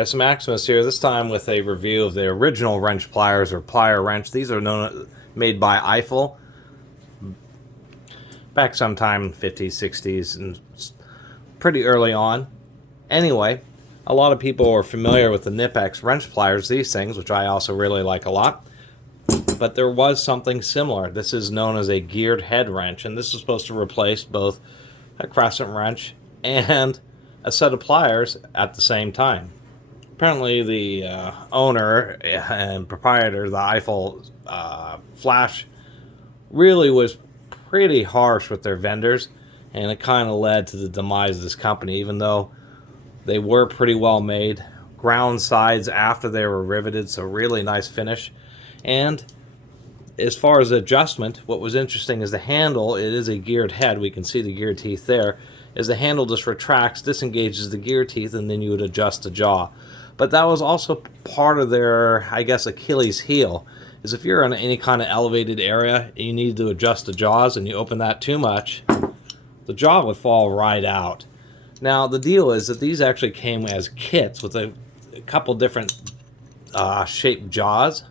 guys, Maximus here, this time with a review of the original wrench pliers or plier wrench. These are made by Eifel back sometime 50s, 60s, and pretty early on. Anyway, a lot of people are familiar with the Knipex Wrench Pliers, these things, which I also really like a lot. But there was something similar. This is known as a geared head wrench, and this is supposed to replace both a crescent wrench and a set of pliers at the same time. Apparently the owner and proprietor of the Eifel flash really was pretty harsh with their vendors, and it kind of led to the demise of this company, even though they were pretty well made. Ground sides after they were riveted, so really nice finish. And as far as adjustment, what was interesting is the handle. It is a geared head. We can see the gear teeth there. As the handle just retracts, disengages the gear teeth, and then you would adjust the jaw. But that was also part of their, I guess, Achilles heel, is if you're in any kind of elevated area and you need to adjust the jaws and you open that too much, the jaw would fall right out. Now, the deal is that these actually came as kits with a couple different shaped jaws.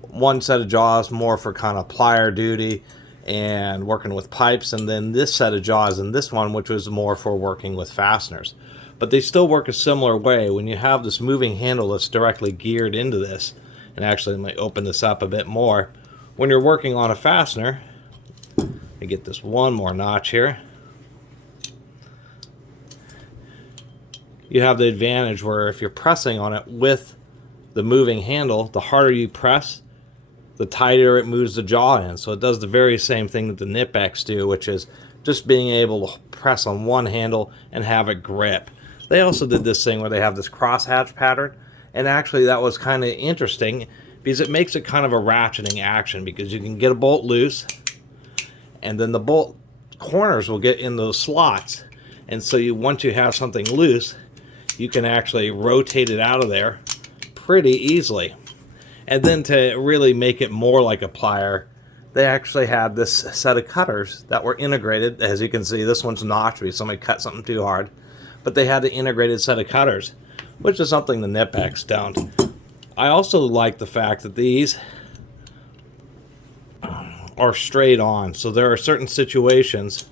One set of jaws more for kind of plier duty and working with pipes, and then this set of jaws and this one, which was more for working with fasteners. But they still work a similar way. When you have this moving handle that's directly geared into this, and actually let me open this up a bit more, when you're working on a fastener, let me get this one more notch here, you have the advantage where if you're pressing on it with the moving handle, the harder you press, the tighter it moves the jaw in. So it does the very same thing that the Knipex do, which is just being able to press on one handle and have it grip. They also did this thing where they have this crosshatch pattern, and actually that was kind of interesting because it makes it kind of a ratcheting action, because you can get a bolt loose and then the bolt corners will get in those slots, and so once you have something loose, you can actually rotate it out of there pretty easily. And then to really make it more like a plier, they actually had this set of cutters that were integrated. As you can see, this one's notched because somebody cut something too hard. But they had an integrated set of cutters, which is something the Knipex don't. I also like the fact that these are straight on. So there are certain situations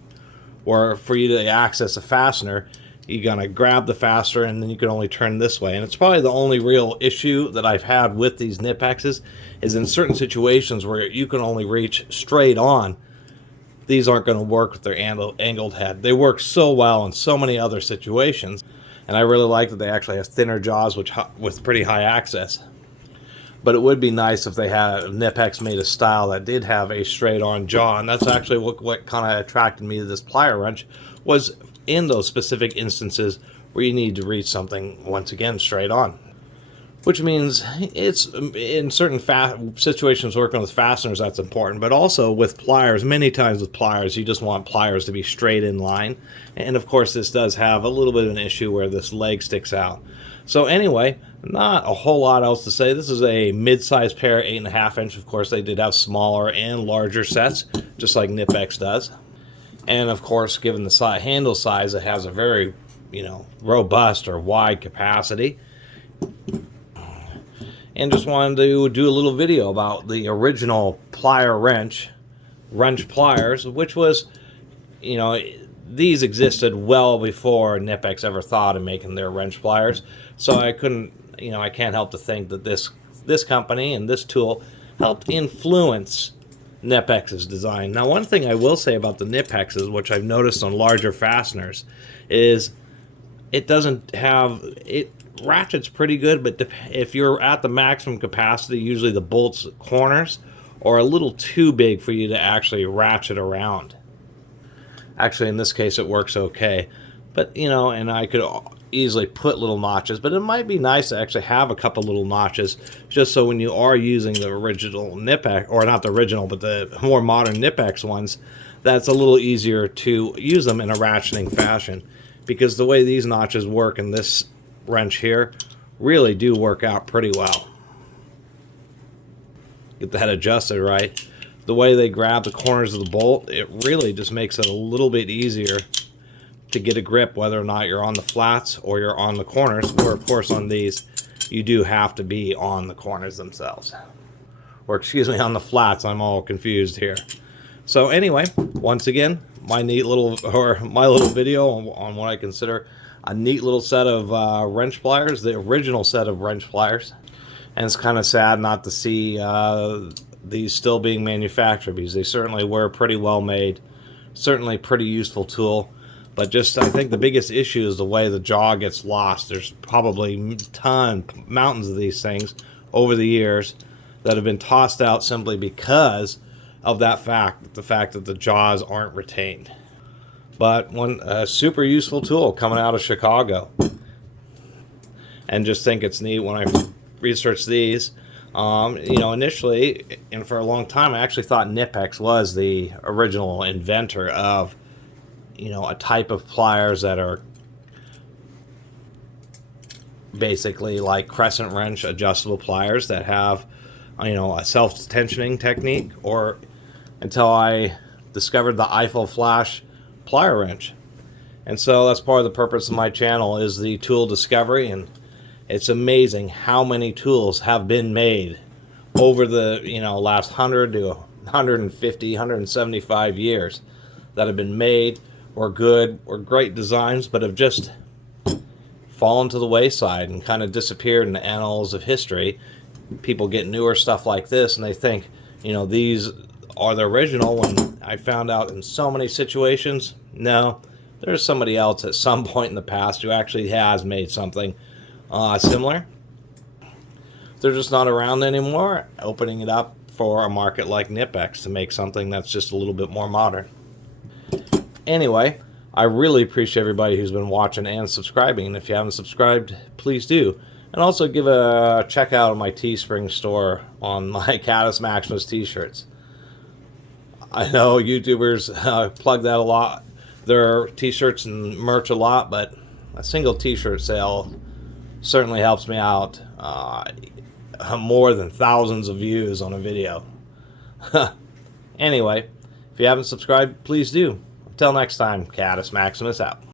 where for you to access a fastener, you're going to grab the fastener and then you can only turn this way. And it's probably the only real issue that I've had with these Knipexes is in certain situations where you can only reach straight on. These aren't going to work with their angled head. They work so well in so many other situations. And I really like that they actually have thinner jaws with pretty high access. But it would be nice if they had Knipex made a style that did have a straight on jaw. And that's actually what kind of attracted me to this plier wrench, was in those specific instances where you need to reach something, once again, straight on. Which means it's in certain situations working with fasteners that's important, but also with pliers. Many times with pliers, you just want pliers to be straight in line. And of course, this does have a little bit of an issue where this leg sticks out. So anyway, not a whole lot else to say. This is a mid-sized pair, 8.5 inch. Of course, they did have smaller and larger sets, just like Knipex does. And of course, given the handle size, it has a very, robust or wide capacity. And just wanted to do a little video about the original plier wrench pliers, which was, these existed well before Knipex ever thought of making their wrench pliers. So I can't help to think that this company and this tool helped influence Knipex's design. Now, one thing I will say about the Knipexes, which I've noticed on larger fasteners, is it ratchets pretty good, but if you're at the maximum capacity, usually the bolts corners are a little too big for you to actually ratchet around. Actually, in this case, it works okay. But, and I could easily put little notches, but it might be nice to actually have a couple little notches, just so when you are using the original Knipex, or not the original, but the more modern Knipex ones, that's a little easier to use them in a ratcheting fashion. Because the way these notches work in this wrench here really do work out pretty well. Get that adjusted right. The way they grab the corners of the bolt, it really just makes it a little bit easier to get a grip, whether or not you're on the flats or you're on the corners, or of course on these you do have to be on the corners themselves, or excuse me, on the flats. I'm all confused here. So anyway, once again, my little video on what I consider a neat little set of wrench pliers, the original set of wrench pliers. And it's kind of sad not to see these still being manufactured, because they certainly were pretty well made, certainly pretty useful tool. But just, I think the biggest issue is the way the jaw gets lost. There's probably mountains of these things over the years that have been tossed out simply because of that fact, the fact that the jaws aren't retained. But a super useful tool coming out of Chicago. And just think it's neat when I researched these. You know, initially, and for a long time, I actually thought Knipex was the original inventor of, you know, a type of pliers that are basically like crescent wrench adjustable pliers that have, you know, a self-tensioning technique, or until I discovered the Eifel flash plier wrench. And so that's part of the purpose of my channel, is the tool discovery. And it's amazing how many tools have been made over the, you know, last 100 to 150, 175 years that have been made, or good, or great designs, but have just fallen to the wayside and kind of disappeared in the annals of history. People get newer stuff like this and they think, you know, these are the original, when I found out in so many situations, no, there's somebody else at some point in the past who actually has made something similar. They're just not around anymore, opening it up for a market like Knipex to make something that's just a little bit more modern. Anyway, I really appreciate everybody who's been watching and subscribing. And if you haven't subscribed, please do. And also give a check out of my Teespring store on my Catus Maximus t-shirts. I know YouTubers plug that a lot, their t-shirts and merch a lot, but a single t-shirt sale certainly helps me out more than thousands of views on a video. Anyway, if you haven't subscribed, please do. Until next time, Catus Maximus out.